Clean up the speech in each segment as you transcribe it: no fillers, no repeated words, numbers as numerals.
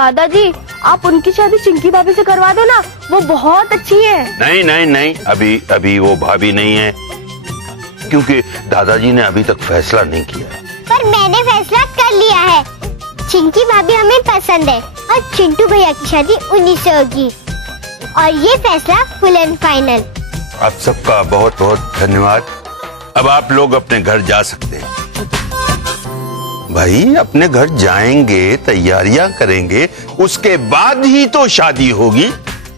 दादाजी आप उनकी शादी चिंकी भाभी से करवा दो ना, वो बहुत अच्छी है। नहीं नहीं नहीं, अभी वो भाभी नहीं है, क्योंकि दादाजी ने अभी तक फैसला नहीं किया। पर मैंने फैसला कर लिया है, चिंकी भाभी हमें पसंद है और चिंटू भैया की शादी उन्हीं से होगी, और ये फैसला फुल एंड फाइनल। आप सबका बहुत बहुत धन्यवाद। अब आप लोग अपने घर जा सकते हैं। भाई अपने घर जाएंगे, तैयारियां करेंगे, उसके बाद ही तो शादी होगी।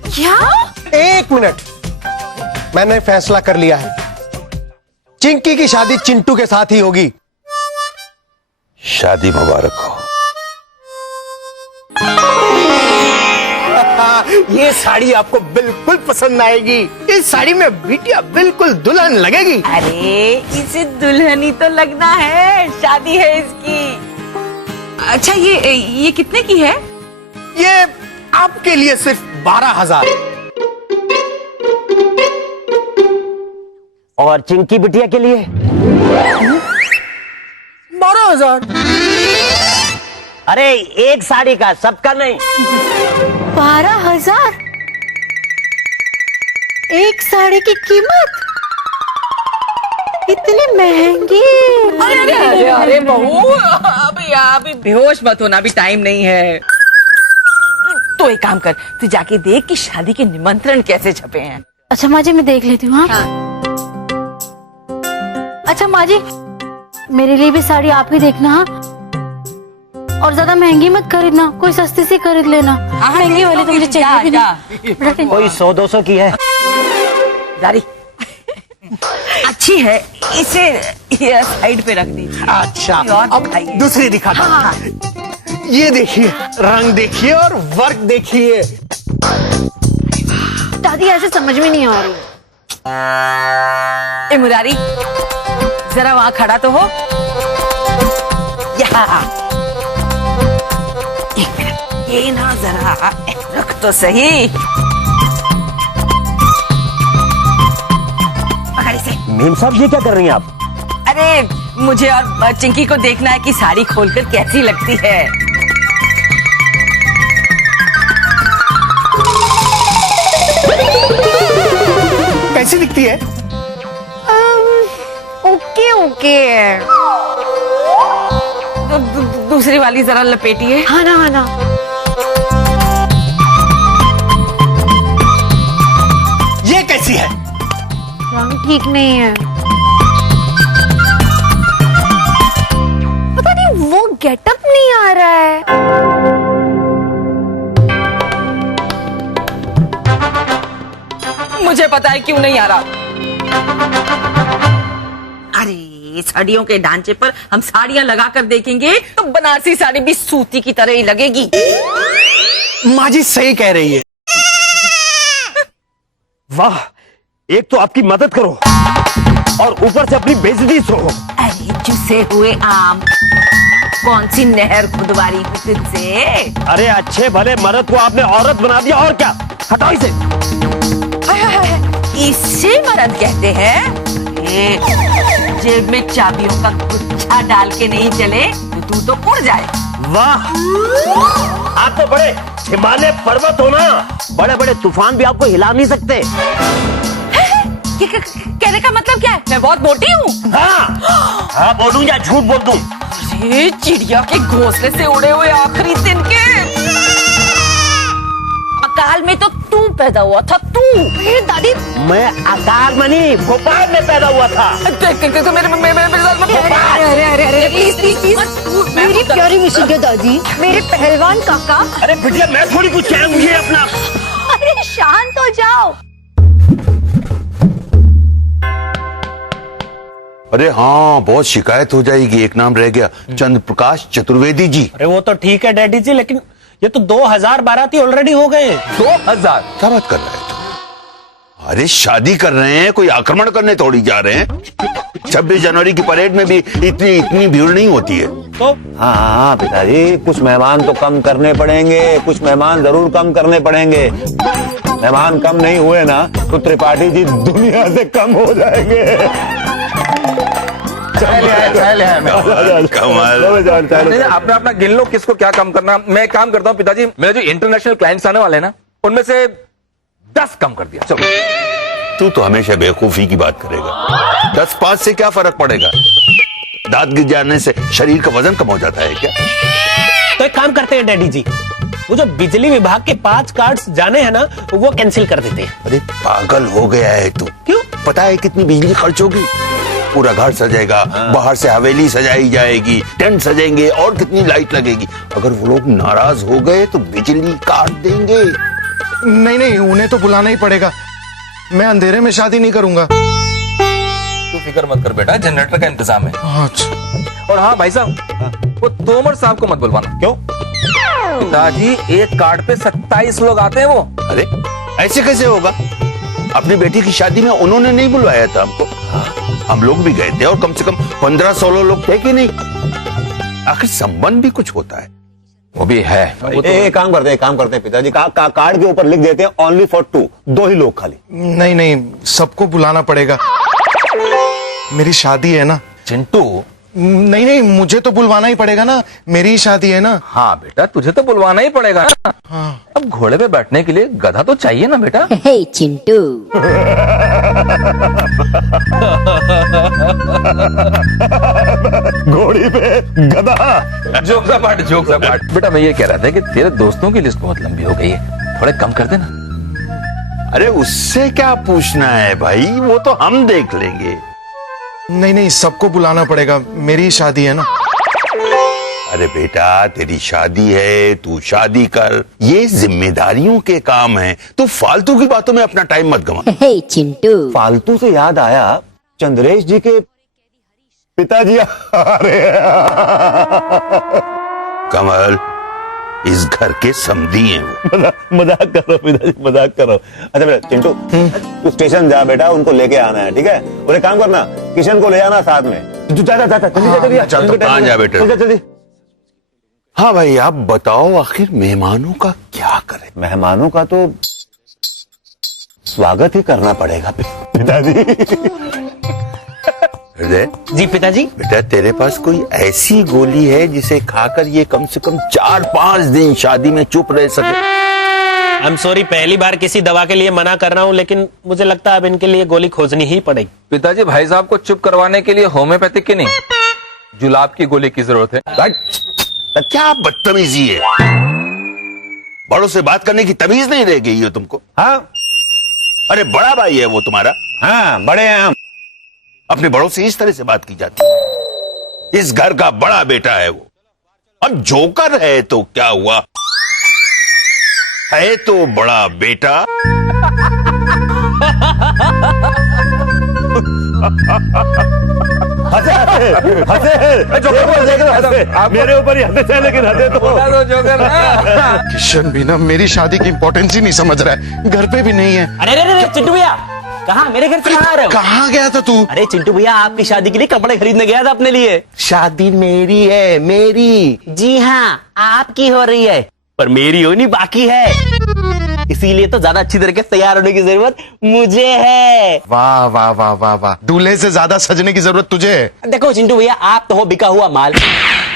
क्या? 1 मिनट, मैंने फैसला कर लिया है, चिंकी की शादी चिंटू के साथ ही होगी। शादी मुबारक हो। ये साड़ी आपको बिल्कुल पसंद आएगी। इस साड़ी में बिटिया बिल्कुल दुल्हन लगेगी। अरे इसे दुल्हनी तो लगना है, शादी है इसकी। अच्छा ये कितने की है? ये आपके लिए सिर्फ 12,000। और चिंकी बिटिया के लिए 12,000। अरे एक साड़ी का, सबका नहीं। 12,000 एक साड़ी की कीमत, इतनी महंगी। अरे बहू, अभी बेहोश मत होना, अभी टाइम नहीं है। तो एक काम कर, तू जाके देख कि शादी के निमंत्रण कैसे छपे हैं। अच्छा माँ जी मैं देख लेती हूँ। हाँ। अच्छा माँ जी मेरे लिए भी साड़ी आप ही देखना। हाँ? और ज्यादा महंगी मत खरीदना, कोई सस्ती सी खरीद लेना। महंगी वाली तो मुझे चाहिए भी नहीं। कोई 100-200 की है। जारी अच्छी है, इसे ये साइड पे रख दीजिए। अच्छा अब दिखाइए। दूसरी दिखाता हूँ। ये देखिए, रंग देखिए और वर्क देखिए। दादी ऐसे समझ में नहीं आ रही। ए मुरारी जरा वहां खड़ा तो हो। यहाँ एक मिनट, ये ना जरा रख तो सही। पकड़ इसे। मीम साहब ये क्या कर रही हैं आप? अरे मुझे और चिंकी को देखना है कि साड़ी खोलकर कैसी लगती है। कैसी दिखती है? Okay okay. दूसरी वाली जरा लपेटिए। हाँ ना हाँ ना। ये कैसी है? रंग ठीक नहीं है। पता नहीं वो गेटअप नहीं आ रहा है। मुझे पता है क्यों नहीं आ रहा। अरे साड़ियों के ढांचे पर हम साड़ियां लगा कर देखेंगे तो बनारसी साड़ी भी सूती की तरह ही लगेगी। माँ जी सही कह रही है। वाह, एक तो आपकी मदद करो और ऊपर से अपनी बेइज्जती सहो। अरे चुसे हुए आम, कौन सी नहर खुदवारी हुई तुझसे? अरे अच्छे भले मर्द को आपने औरत बना दिया, और क्या। हटाओ इसे। इसे मर्द कहते हैं? जेब में चाबियों का गुच्छा डाल के नहीं चले तो तू तो उड़ जाए। वाह, आप तो बड़े हिमालय पर्वत हो ना, बड़े बड़े तूफान भी आपको हिला नहीं सकते। कहने का मतलब क्या है? मैं बहुत मोटी हूँ? हाँ बोलूं या झूठ बोल दूं? अरे चिड़िया के घोंसले से उड़े हुए आखिरी दिन के अकाल में तो तू पैदा हुआ था। तू दादी मैं अकाल में नहीं, भोपाल में पैदा हुआ था। अरे प्लीज मेरी प्यारी मिशन के दादी, मेरे पहलवान काका। अरे बिटिया मैं थोड़ी कुछ चाहे, मुझे अपना। अरे शांत हो जाओ। अरे हाँ, बहुत शिकायत हो जाएगी। एक नाम रह गया, चंद्र प्रकाश चतुर्वेदी जी। अरे वो तो ठीक है डैडी जी, लेकिन ये तो 2000 बाराती ऑलरेडी हो गए। 2000? क्या बात कर रहे हैं तुम? अरे शादी कर रहे हैं, कोई आक्रमण करने थोड़ी जा रहे हैं। 26 जनवरी की परेड में भी इतनी भीड़ नहीं होती है। तो हाँ पिताजी, कुछ मेहमान तो कम करने पड़ेंगे, कुछ मेहमान जरूर कम करने पड़ेंगे। मेहमान कम नहीं हुए ना तो त्रिपाठी जी दुनिया से कम हो जाएंगे। कमाल। नहीं, अपना अपना गिन लो किसको क्या काम करना। मैं एक काम करता हूँ पिताजी, मेरे जो इंटरनेशनल क्लाइंट्स आने वाले हैं ना, उनमें से 10 कम कर दिया। चलो। तू तो हमेशा बेवकूफी की बात करेगा। 10-5 से क्या फर्क पड़ेगा? दांत गिर जाने से शरीर का वजन कम हो जाता है क्या? तो एक काम करते हैं डैडी जी, वो जो बिजली विभाग के 5 कार्ड्स जाने हैं ना, वो कैंसिल कर देते हैं। अरे पागल हो गया है तू? क्यों? पता है कितनी बिजली खर्च होगी? पूरा घर सजेगा, बाहर से हवेली सजाई जाएगी, टेंट सजेंगे और कितनी लाइट लगेगी। अगर वो लोग नाराज हो गए तो बिजली काट देंगे। नहीं नहीं, उन्हें तो बुलाना ही पड़ेगा। मैं अंधेरे में शादी नहीं करूंगा। तू फिक्र मत कर बेटा, जनरेटर का इंतजाम है। अच्छा। और हाँ भाई साहब, वो तोमर साहब को मत बुलवाना। क्यों? पिताजी एक कार्ड पे 27 लोग आते हैं वो। अरे ऐसे कैसे होगा? अपनी बेटी की शादी में उन्होंने नहीं बुलवाया था हमको। हम लोग भी गए थे और कम से कम 15-16 लोग थे कि नहीं? आखिर संबंध भी कुछ होता है। वो भी है। एक काम करते हैं पिताजी, कार्ड के ऊपर लिख देते हैं ओनली फॉर 2, 2 ही लोग खाली। नहीं नहीं, सबको बुलाना पड़ेगा। मेरी शादी है ना। चिंटू। नहीं नहीं, मुझे तो बुलवाना ही पड़ेगा ना, मेरी शादी है ना। हाँ बेटा, तुझे तो बुलवाना ही पड़ेगा ना। हाँ। अब घोड़े पे बैठने के लिए गधा तो चाहिए ना बेटा। हे चिंटू। घोड़ी पे गधा। जोक सा पाट। बेटा मैं ये कह रहा था कि तेरे दोस्तों की लिस्ट बहुत लंबी हो गई है, थोड़े कम कर देना। अरे उससे क्या पूछना है भाई, वो तो हम देख लेंगे। नहीं नहीं, सबको बुलाना पड़ेगा, मेरी शादी है ना। अरे बेटा तेरी शादी है, तू शादी कर, ये जिम्मेदारियों के काम है। तू फालतू की बातों में अपना टाइम मत गवा। हे चिंटू। फालतू से याद आया, चंद्रेश जी के पिताजी आ रहे हैं। कमल, इस घर के समधी हैं वो। मजाक कर रहा हूँ पिताजी, मजाक कर रहा हूँ। अच्छा बेटा चिंटू, तू स्टेशन जा बेटा, उनको लेके आना है, ठीक है? और एक काम करना, किशन को ले आना साथ में। जा कहाँ जा बेटा? जल्दी। हाँ भाई, आप बताओ आखिर मेहमानों का क्या करें? मेहमानों का तो स्वागत ही करना पड़ेगा पिताजी। हृदय जी पिताजी। बेटा, तेरे पास कोई ऐसी गोली है जिसे खाकर ये कम से कम 4-5 दिन शादी में चुप रह सके? आई एम सॉरी, पहली बार किसी दवा के लिए मना कर रहा हूँ, लेकिन मुझे लगता है अब इनके लिए गोली खोजनी ही पड़ेगी। पिताजी भाई साहब को चुप करवाने के लिए होम्योपैथिक की नहीं, जुलाब की गोली की जरूरत है। क्या बदतमीजी है? बड़ों से बात करने की तमीज नहीं रह गई है तुमको? हाँ। अरे बड़ा भाई है वो तुम्हारा। हाँ बड़े हैं हम। अपने बड़ों से इस तरह से बात की जाती है? इस घर का बड़ा बेटा है वो। अब जोकर है तो क्या हुआ, है तो बड़ा बेटा। मेरे ऊपर ही हंसे, लेकिन हंसे तो जोकर। किशन भी ना मेरी शादी की इंपॉर्टेंस ही नहीं समझ रहा है, घर पे भी नहीं है। अरे चिंटू भैया, कहाँ? मेरे घर से कहाँ आ रहे हो? कहाँ गया था तू? अरे चिंटू भैया, आपकी शादी के लिए कपड़े खरीदने गया था अपने लिए। शादी मेरी है, मेरी। जी हाँ, आपकी हो रही है, पर मेरी होनी बाकी है, इसीलिए तो ज्यादा अच्छी तरीके से तैयार होने की जरूरत मुझे है। वाह वाह वाह वाह वाह, दूल्हे से ज्यादा सजने की जरूरत तुझे है। देखो चिंटू भैया, आप तो हो बिका हुआ माल।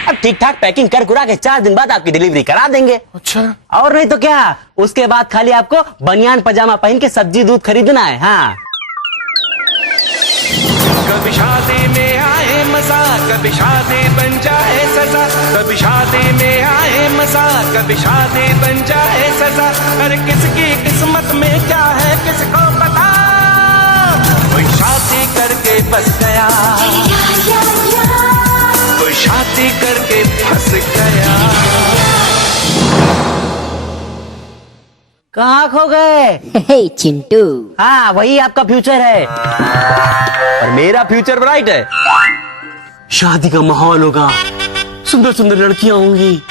अब ठीक ठाक पैकिंग कर कुरा के 4 दिन बाद आपकी डिलीवरी करा देंगे। अच्छा। और नहीं तो क्या, उसके बाद खाली आपको बनियान पजामा पहन के सब्जी दूध खरीदना है। हाँ। कभी शादी में आए मजा, कभी शादी बन जाए सजा। कभी शादी में आए मजा, कभी शादी बन जाए सजा। हर किसकी किस्मत में क्या है किसको पता, कोई शादी करके बस गया, कोई शादी करके फंस गया। कहाँ खो गए? हे चिंटू। हाँ वही आपका फ्यूचर है, और मेरा फ्यूचर ब्राइट है। शादी का माहौल होगा, सुंदर सुंदर लड़कियां होंगी,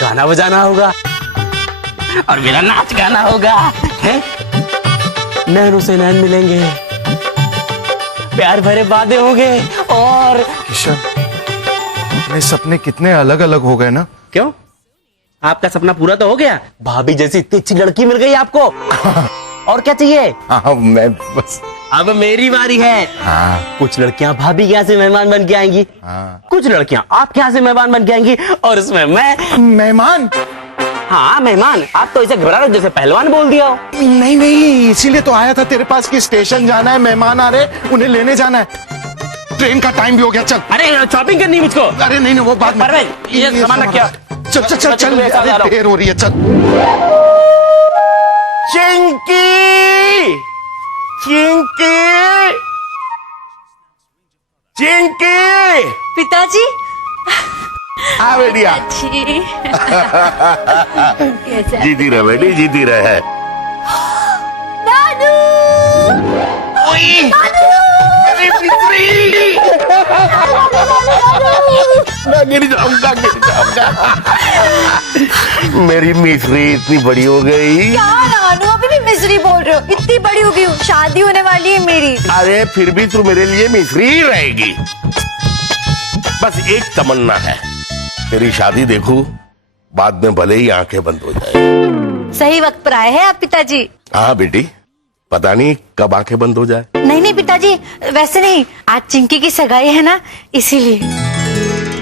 गाना बजाना होगा, और मेरा नाच गाना होगा। है? नैनों से नैन मिलेंगे, प्यार भरे वादे होंगे। और किशन, अपने सपने कितने अलग अलग हो गए ना। क्यों? आपका सपना पूरा तो हो गया, भाभी जैसी इतनी अच्छी लड़की मिल गई आपको। और क्या चाहिए? हाँ, मैं बस अब मेरी बारी है। हाँ। कुछ लड़कियां भाभी के यहाँ से मेहमान बन के आएंगी, कुछ लड़कियां आपके यहाँ से मेहमान बन के आएंगी, और उसमें मैं मेहमान? हाँ मेहमान। आप तो इसे घबरा रहे हो जैसे पहलवान बोल दिया हो। नहीं नहीं, इसीलिए तो आया था तेरे पास कि स्टेशन जाना है, मेहमान आ रहे, उन्हें लेने जाना है, ट्रेन का टाइम भी हो गया। चल। अरे शॉपिंग करनी मुझको। अरे नहीं नहीं, वो बात परवेज, ये सामान रख क्या? चल चल चल चल, अरे देर हो रही है, चल। चिंकी, चिंकी, चिंकी, पिताजी। आ बेटिया। जीती रहे बेटी, जीती रहे। दादू। गिर जाऊंगा, गिर जाऊंगा। मेरी मिश्री इतनी बड़ी हो गई। क्या नानू, अभी भी मिस्री बोल रहे हो? इतनी बड़ी हो गई हूँ, शादी होने वाली है मेरी। अरे फिर भी तू मेरे लिए मिश्री ही रहेगी। बस एक तमन्ना है, तेरी शादी देखूं, बाद में भले ही आंखें बंद हो जाए। सही वक्त पर आए हैं आप पिताजी। हाँ बेटी, पता नहीं कब आंखें बंद हो जाए। नहीं नहीं पिताजी, वैसे नहीं, आज चिंकी की सगाई है ना, इसीलिए।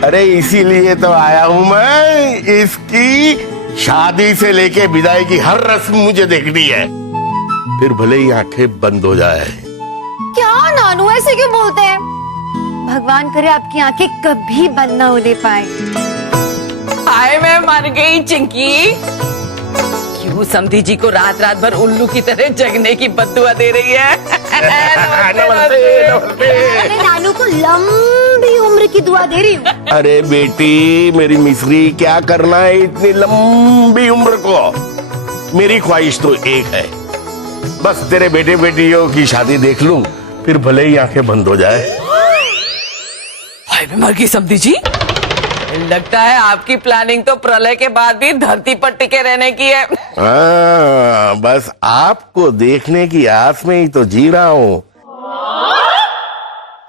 अरे इसीलिए तो आया हूं मैं। इसकी शादी से लेके विदाई की हर रस्म मुझे देखनी है, फिर भले ही आंखें बंद हो जाए। क्या नानू, ऐसे क्यों बोलते हैं? भगवान करे आपकी आंखें कभी बंद ना होने पाए। हाय मैं मर गई चिंकी। क्यों समधी जी को रात रात भर उल्लू की तरह जगने की बद्दुआ दे रही है? नमस्ते, नमस्ते। मैं नानू को लंबी उम्र की दुआ दे रही हूँ। अरे बेटी, मेरी मिश्री, क्या करना है इतनी लंबी उम्र को? मेरी ख्वाहिश तो एक है, बस तेरे बेटे बेटियों की शादी देख लूं, फिर भले ही आंखें बंद हो जाए। हाय मैं मर गई समधी जी। लगता है आपकी प्लानिंग तो प्रलय के बाद भी धरती पर टिके रहने की है। बस आपको देखने की आस में ही तो जी रहा हूँ।